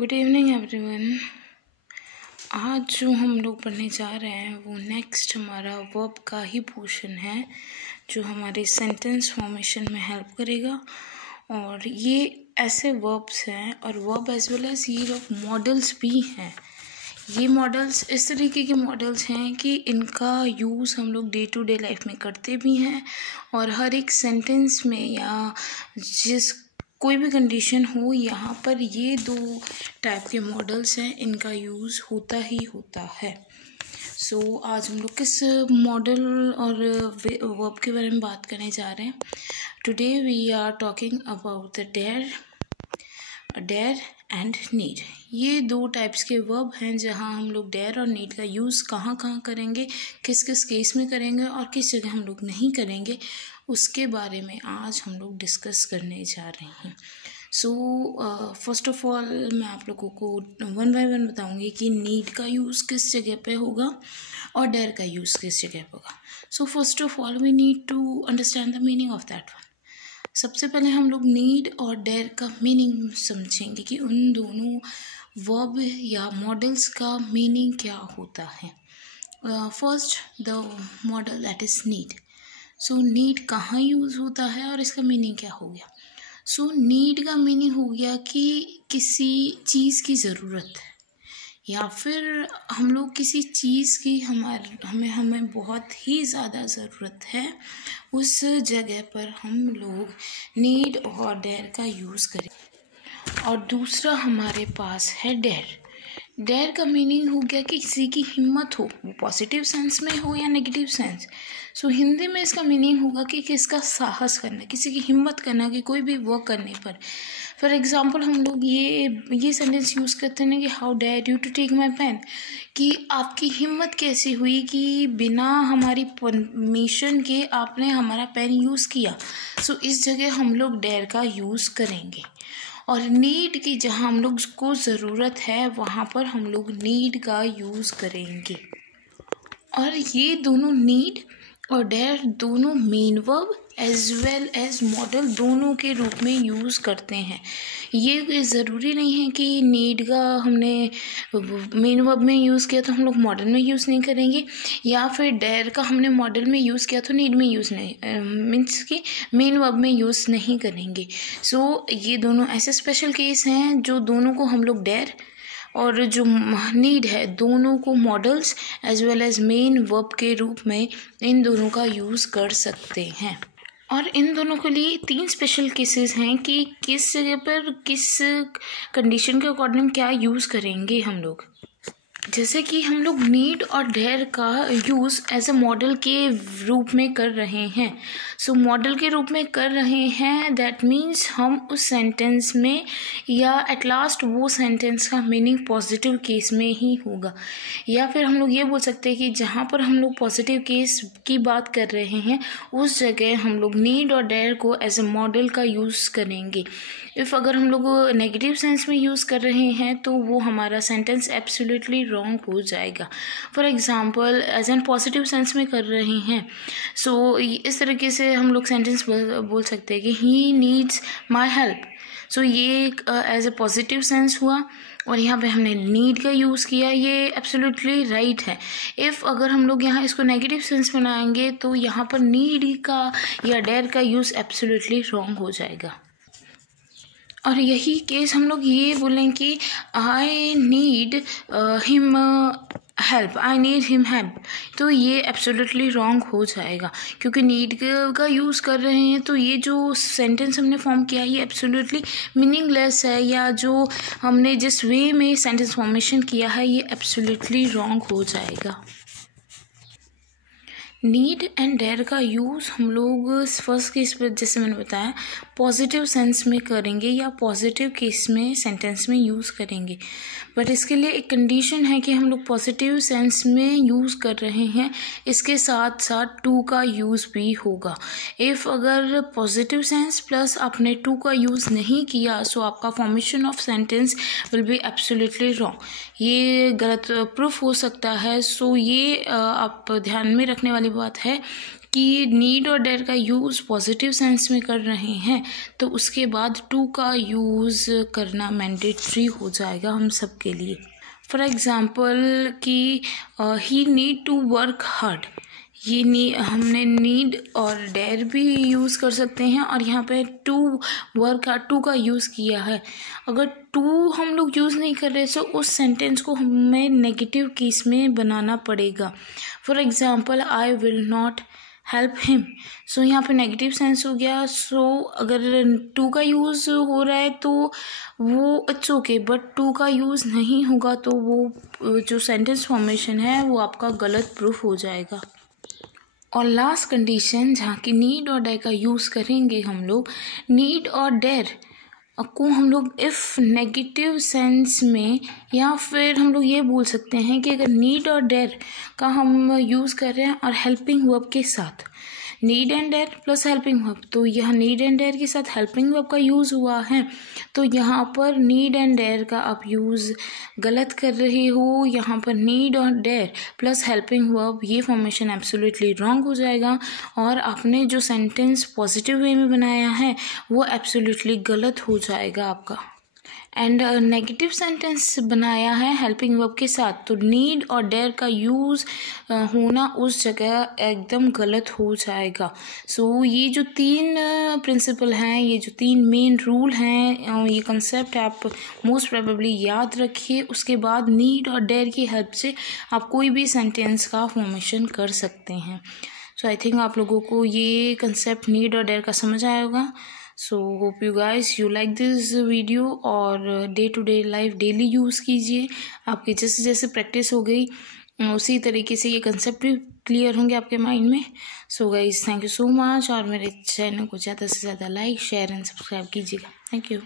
Good evening everyone. आज जो हम लोग पढ़ने जा रहे हैं वो नेक्स्ट हमारा वर्ब का ही पोर्शन है जो हमारे सेंटेंस फॉर्मेशन में हेल्प करेगा। और ये ऐसे वर्ब्स हैं और वर्ब एज वेल एज ये मॉडल्स भी हैं। ये मॉडल्स इस तरीके के मॉडल्स हैं कि इनका यूज़ हम लोग डे टू डे लाइफ में करते भी हैं और हर एक सेंटेंस में या जिस कोई भी कंडीशन हो यहाँ पर ये दो टाइप के मॉडल्स हैं, इनका यूज़ होता ही होता है। सो आज हम लोग किस मॉडल और वर्ब के बारे में बात करने जा रहे हैं। Today we are talking about the dare and need. ये दो टाइप्स के वर्ब हैं जहाँ हम लोग डेयर और नीड का यूज़ कहाँ कहाँ करेंगे, किस किस केस में करेंगे और किस जगह हम लोग नहीं करेंगे, उसके बारे में आज हम लोग डिस्कस करने जा रहे हैं। सो फर्स्ट ऑफ ऑल मैं आप लोगों को वन बाय वन बताऊंगी कि नीड का यूज़ किस जगह पे होगा और डेयर का यूज़ किस जगह पे होगा। So first of all we need to understand the meaning of that one. सबसे पहले हम लोग नीड और डेयर का मीनिंग समझेंगे कि उन दोनों वर्ब या मॉडल्स का मीनिंग क्या होता है। First the model that is need. So need कहाँ यूज़ होता है और इसका मीनिंग क्या हो गया। सो नीड का मीनिंग हो गया कि किसी चीज़ की ज़रूरत है या फिर हम लोग किसी चीज़ की हमें बहुत ही ज़्यादा ज़रूरत है, उस जगह पर हम लोग नीड और डेयर का यूज़ करें। और दूसरा हमारे पास है डेयर। डेयर का मीनिंग हो गया कि किसी की हिम्मत हो, वो पॉजिटिव सेंस में हो या नेगेटिव सेंस। सो हिंदी में इसका मीनिंग होगा कि किसका साहस करना, किसी की हिम्मत करना कि कोई भी वर्क करने पर। फॉर एग्ज़ाम्पल हम लोग ये सेंटेंस यूज़ करते हैं कि how dare you to take my pen, कि आपकी हिम्मत कैसी हुई कि बिना हमारी परमिशन के आपने हमारा पेन यूज़ किया। सो इस जगह हम लोग डेयर का यूज़ करेंगे। और नीड की जहाँ हम लोग को ज़रूरत है वहाँ पर हम लोग नीड का यूज़ करेंगे। और ये दोनों नीड और डेयर दोनों main verb as well as modal दोनों के रूप में यूज़ करते हैं। ये ज़रूरी नहीं है कि नीड का हमने मेन वर्ब में यूज़ किया तो हम लोग मॉडल में यूज़ नहीं करेंगे, या फिर डेयर का हमने मॉडल में यूज़ किया तो नीड में यूज़ नहीं मीन्स कि मेन वर्ब में यूज़ नहीं करेंगे। सो ये दोनों ऐसे स्पेशल केस हैं जो दोनों को हम लोग डेयर और जो नीड है दोनों को modals as well as main verb के रूप में इन दोनों का यूज़ कर सकते हैं। और इन दोनों के लिए 3 स्पेशल केसेस हैं कि किस जगह पर किस कंडीशन के अकॉर्डिंग क्या यूज़ करेंगे हम लोग। जैसे कि हम लोग नीड और डेयर का यूज़ एज अ मॉडल के रूप में कर रहे हैं। सो मॉडल के रूप में कर रहे हैं, दैट मीन्स हम उस सेंटेंस में या एट लास्ट वो सेंटेंस का मीनिंग पॉजिटिव केस में ही होगा। या फिर हम लोग ये बोल सकते हैं कि जहाँ पर हम लोग पॉजिटिव केस की बात कर रहे हैं उस जगह हम लोग नीड और डेयर को एज अ मॉडल का यूज़ करेंगे। इफ़ अगर हम लोग नेगेटिव सेंस में यूज़ कर रहे हैं तो वो हमारा सेंटेंस एब्सोल्युटली रॉन्ग हो जाएगा। For example as an positive sense में कर रहे हैं, सो इस तरीके से हम लोग सेंटेंस बोल सकते हैं कि ही नीड्स माई हेल्प। सो ये एज ए पॉजिटिव सेंस हुआ और यहाँ पे हमने नीड का यूज़ किया, ये एब्सोल्युटली राइट है। इफ़ अगर हम लोग यहाँ इसको नेगेटिव सेंस में लाएंगे तो यहाँ पर नीड का या डेयर का यूज़ एब्सोल्युटली रॉन्ग हो जाएगा। और यही केस हम लोग ये बोलें कि I need him help, I need him help, तो ये एब्सोल्युटली रॉन्ग हो जाएगा क्योंकि नीड का यूज़ कर रहे हैं। तो ये जो सेंटेंस हमने फॉर्म किया ये एब्सोल्युटली मीनिंगलेस है, या जो हमने जिस वे में सेंटेंस फॉर्मेशन किया है ये एब्सोल्युटली रॉन्ग हो जाएगा। नीड एंड डेयर का यूज़ हम लोग फर्स्ट केस पर जैसे मैंने बताया पॉजिटिव सेंस में करेंगे या पॉजिटिव केस में सेंटेंस में यूज़ करेंगे। बट इसके लिए एक कंडीशन है कि हम लोग पॉजिटिव सेंस में यूज़ कर रहे हैं, इसके साथ साथ टू का यूज़ भी होगा। इफ़ अगर पॉजिटिव सेंस प्लस आपने टू का यूज़ नहीं किया सो आपका formation of sentence will be absolutely wrong, ये गलत प्रूफ हो सकता है। सो ये आप ध्यान में रखने वाली बात है कि नीड और डेयर का यूज़ पॉजिटिव सेंस में कर रहे हैं तो उसके बाद टू का यूज़ करना मैंडेटरी हो जाएगा हम सब के लिए। फॉर एग्ज़ाम्पल कि ही नीड टू वर्क हार्ड, ये हमने नीड और डेयर भी यूज़ कर सकते हैं और यहाँ पे टू वर्क हार्ड टू का यूज़ किया है। अगर टू हम लोग यूज़ नहीं कर रहे तो उस सेंटेंस को हमें नेगेटिव केस में बनाना पड़ेगा। For example I will not help him, so यहाँ पे नेगेटिव सेंस हो गया। सो अगर टू का यूज़ हो रहा है तो वो इट्स ओके, बट टू का यूज़ नहीं होगा तो वो जो सेंटेंस फॉर्मेशन है वो आपका गलत प्रूफ हो जाएगा। और लास्ट कंडीशन जहाँ की नीड और डेयर का यूज़ करेंगे हम लोग, नीड और डेयर को हम लोग इफ़ नेगेटिव सेंस में, या फिर हम लोग ये बोल सकते हैं कि अगर नीड और डेयर का हम यूज़ कर रहे हैं और हेल्पिंग वर्ब के साथ, need and dare plus helping verb, तो यहाँ नीड एंड डेयर के साथ हेल्पिंग वर्ब का यूज़ हुआ है तो यहाँ पर नीड एंड डेयर का आप यूज़ गलत कर रहे हो। यहाँ पर नीड और डेयर प्लस हेल्पिंग वर्ब ये फॉर्मेशन एब्सोल्युटली रॉन्ग हो जाएगा और आपने जो सेंटेंस पॉजिटिव वे में बनाया है वो एब्सोल्युटली गलत हो जाएगा आपका। एंड नेगेटिव सेंटेंस बनाया है हेल्पिंग वर्ब के साथ तो नीड और डेयर का यूज़ होना उस जगह एकदम गलत हो जाएगा। सो ये जो तीन प्रिंसिपल हैं, ये जो तीन मेन रूल हैं, ये कंसेप्ट आप मोस्ट प्रोबेबली याद रखिए। उसके बाद नीड और डेयर की हेल्प से आप कोई भी सेंटेंस का फॉर्मेशन कर सकते हैं। सो आई थिंक आप लोगों को ये कंसेप्ट नीड और डेयर का समझ आया होगा। So hope you guys you like this video और day to day life daily use कीजिए। आपकी जैसे जैसे प्रैक्टिस हो गई उसी तरीके से ये कंसेप्ट भी क्लियर होंगे आपके माइंड में। So guys thank you so much और मेरे चैनल को ज़्यादा से ज़्यादा लाइक शेयर एंड सब्सक्राइब कीजिएगा। Thank you.